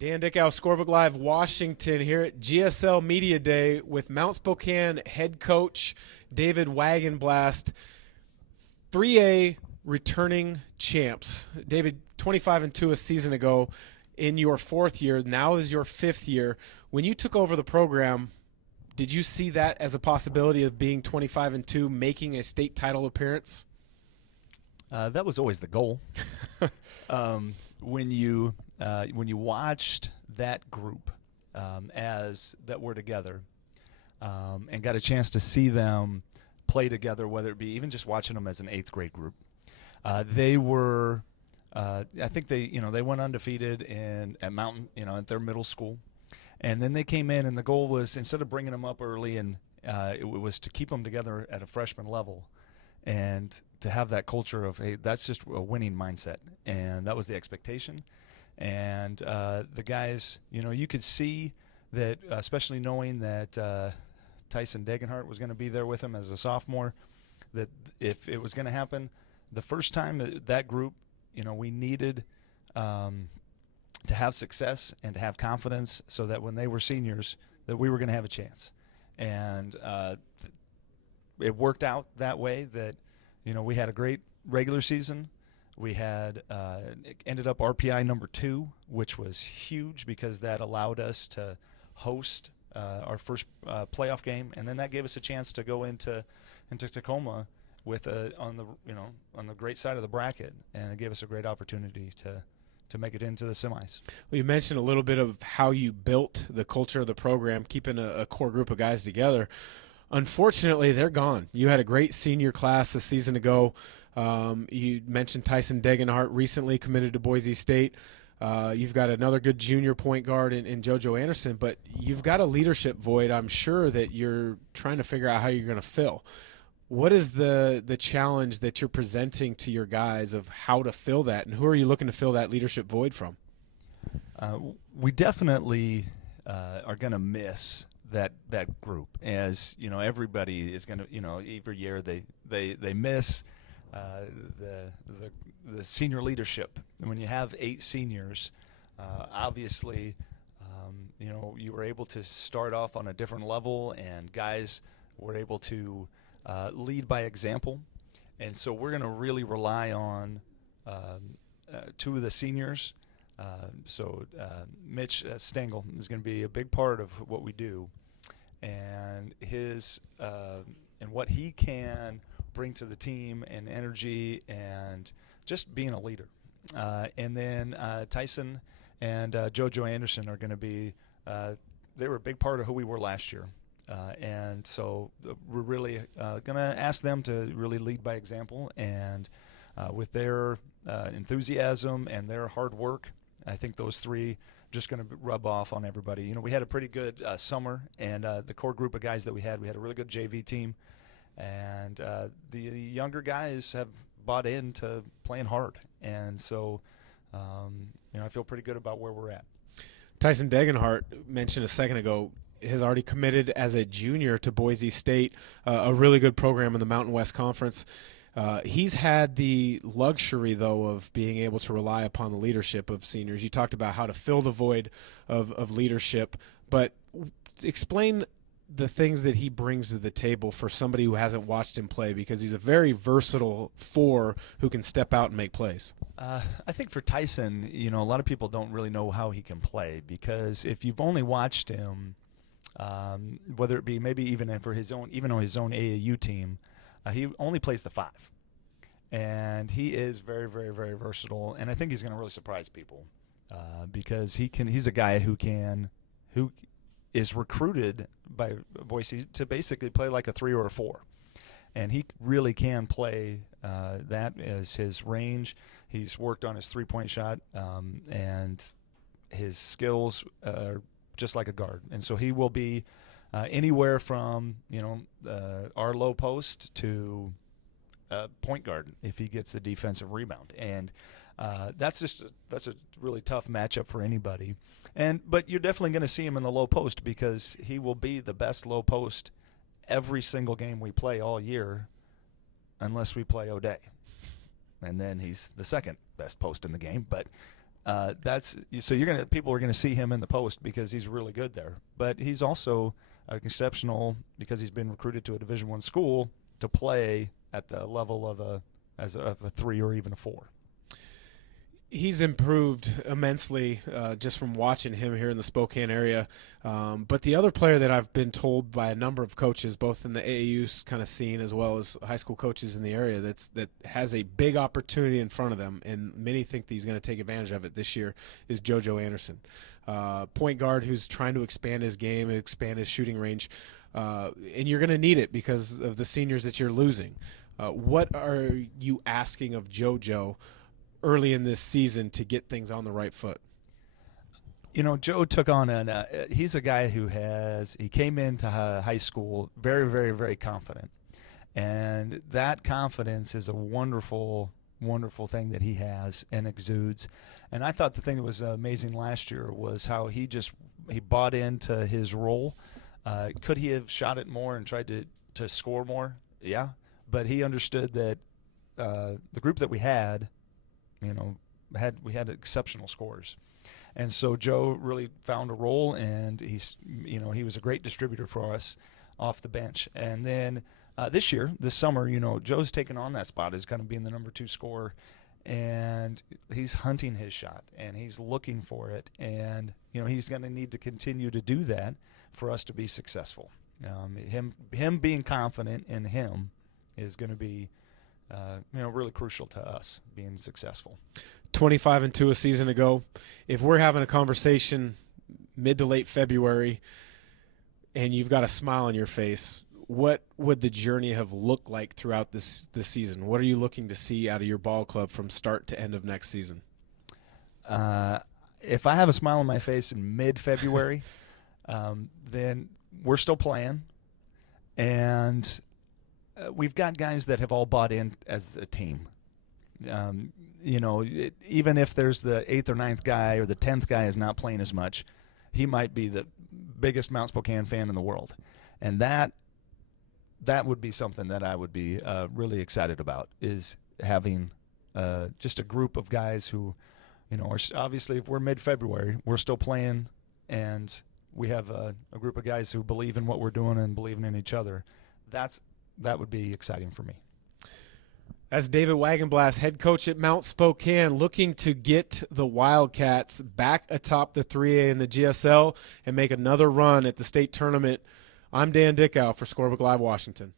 Dan Dickau, Scorebook Live Washington here at GSL Media Day with Mount Spokane head coach David Wagenblast. 3A returning champs. David, 25-2 a season ago in your fourth year. Now is your fifth year. When you took over the program, did you see that as a possibility of being 25-2, making a state title appearance? That was always the goal. When you watched that group as that were together and got a chance to see them play together, whether it be even just watching them as an eighth grade group, they were. I think they went undefeated at Mountain, at their middle school, and then they came in, and the goal was, instead of bringing them up early, and it was to keep them together at a freshman level, and to have that culture of, hey, that's just a winning mindset, and that was the expectation. And the guys, you could see that, especially knowing that Tyson Degenhardt was going to be there with him as a sophomore, that if it was going to happen, the first time that group, we needed to have success and to have confidence so that when they were seniors, that we were going to have a chance. And it worked out that way, that we had a great regular season. We had ended up RPI number 2, which was huge because that allowed us to host our first playoff game, and then that gave us a chance to go into Tacoma with on the great side of the bracket, and it gave us a great opportunity to make it into the semis. Well, you mentioned a little bit of how you built the culture of the program, keeping a core group of guys together. Unfortunately, they're gone. You had a great senior class a season ago. You mentioned Tyson Degenhardt recently committed to Boise State. You've got another good junior point guard in JoJo Anderson, but you've got a leadership void, I'm sure, that you're trying to figure out how you're going to fill. What is the challenge that you're presenting to your guys of how to fill that, and who are you looking to fill that leadership void from? We definitely are going to miss that group, as everybody is going to, every year they miss the senior leadership. And when you have 8 seniors, obviously you were able to start off on a different level, and guys were able to lead by example. And so we're going to really rely on 2 of the seniors. So Mitch Stengel is going to be a big part of what we do, and his and what he can bring to the team, and energy, and just being a leader. And then Tyson and JoJo Anderson are going to be they were a big part of who we were last year. And so we're really going to ask them to really lead by example, and with their enthusiasm and their hard work, I think those 3 just going to rub off on everybody. We had a pretty good summer, and the core group of guys that we had a really good JV team, and the younger guys have bought into playing hard, and so I feel pretty good about where we're at. Tyson Degenhardt, mentioned a second ago, has already committed as a junior to Boise State, a really good program in the Mountain West Conference. He's had the luxury, though, of being able to rely upon the leadership of seniors. You talked about how to fill the void of leadership, but explain the things that he brings to the table for somebody who hasn't watched him play, because he's a very versatile 4 who can step out and make plays. I think for Tyson, a lot of people don't really know how he can play, because if you've only watched him, whether it be maybe even for his own AAU team, he only plays the 5, and he is very, very, very versatile. And I think he's going to really surprise people because he's a guy who is recruited by Boise to basically play like a 3 or a 4, and he really can play that as his range. He's worked on his 3-point shot, and his skills are just like a guard, and so he will be anywhere from our low post to point guard if he gets the defensive rebound, and that's a really tough matchup for anybody. But you're definitely going to see him in the low post, because he will be the best low post every single game we play all year, unless we play O'Day, and then he's the second best post in the game. But People are gonna see him in the post because he's really good there. But he's also exceptional because he's been recruited to a Division I school to play at the level of a 3 or even a 4. He's improved immensely just from watching him here in the Spokane area. But the other player that I've been told by a number of coaches, both in the AAU kind of scene as well as high school coaches in the area, that has a big opportunity in front of them, and many think that he's going to take advantage of it this year, is JoJo Anderson. Point guard who's trying to expand his game, expand his shooting range. And you're going to need it because of the seniors that you're losing. What are you asking of JoJo early in this season to get things on the right foot? Joe took on he's a guy he came into high school very, very, very confident. And that confidence is a wonderful, wonderful thing that he has and exudes. And I thought the thing that was amazing last year was how he bought into his role. Could he have shot it more and tried to score more? Yeah. But he understood that the group that we had, we had exceptional scores. And so Joe really found a role, and he was a great distributor for us off the bench. And then this summer, Joe's taken on that spot as kind of being the number 2 scorer, and he's hunting his shot, and he's looking for it. And, he's going to need to continue to do that for us to be successful. Him being confident in him is going to be really crucial to us being successful. 25-2 a season ago. If we're having a conversation mid to late February and you've got a smile on your face, what would the journey have looked like throughout this season? What are you looking to see out of your ball club from start to end of next season? If I have a smile on my face in mid-February, then we're still playing, and we've got guys that have all bought in as a team. Even if there's the 8th or 9th guy or the 10th guy is not playing as much, he might be the biggest Mount Spokane fan in the world. And that would be something that I would be really excited about, is having just a group of guys who, are obviously, if we're mid-February, we're still playing, and we have a group of guys who believe in what we're doing and believing in each other. That would be exciting for me. That's David Wagenblast, head coach at Mount Spokane, looking to get the Wildcats back atop the 3A in the GSL and make another run at the state tournament. I'm Dan Dickau for Scorebook Live Washington.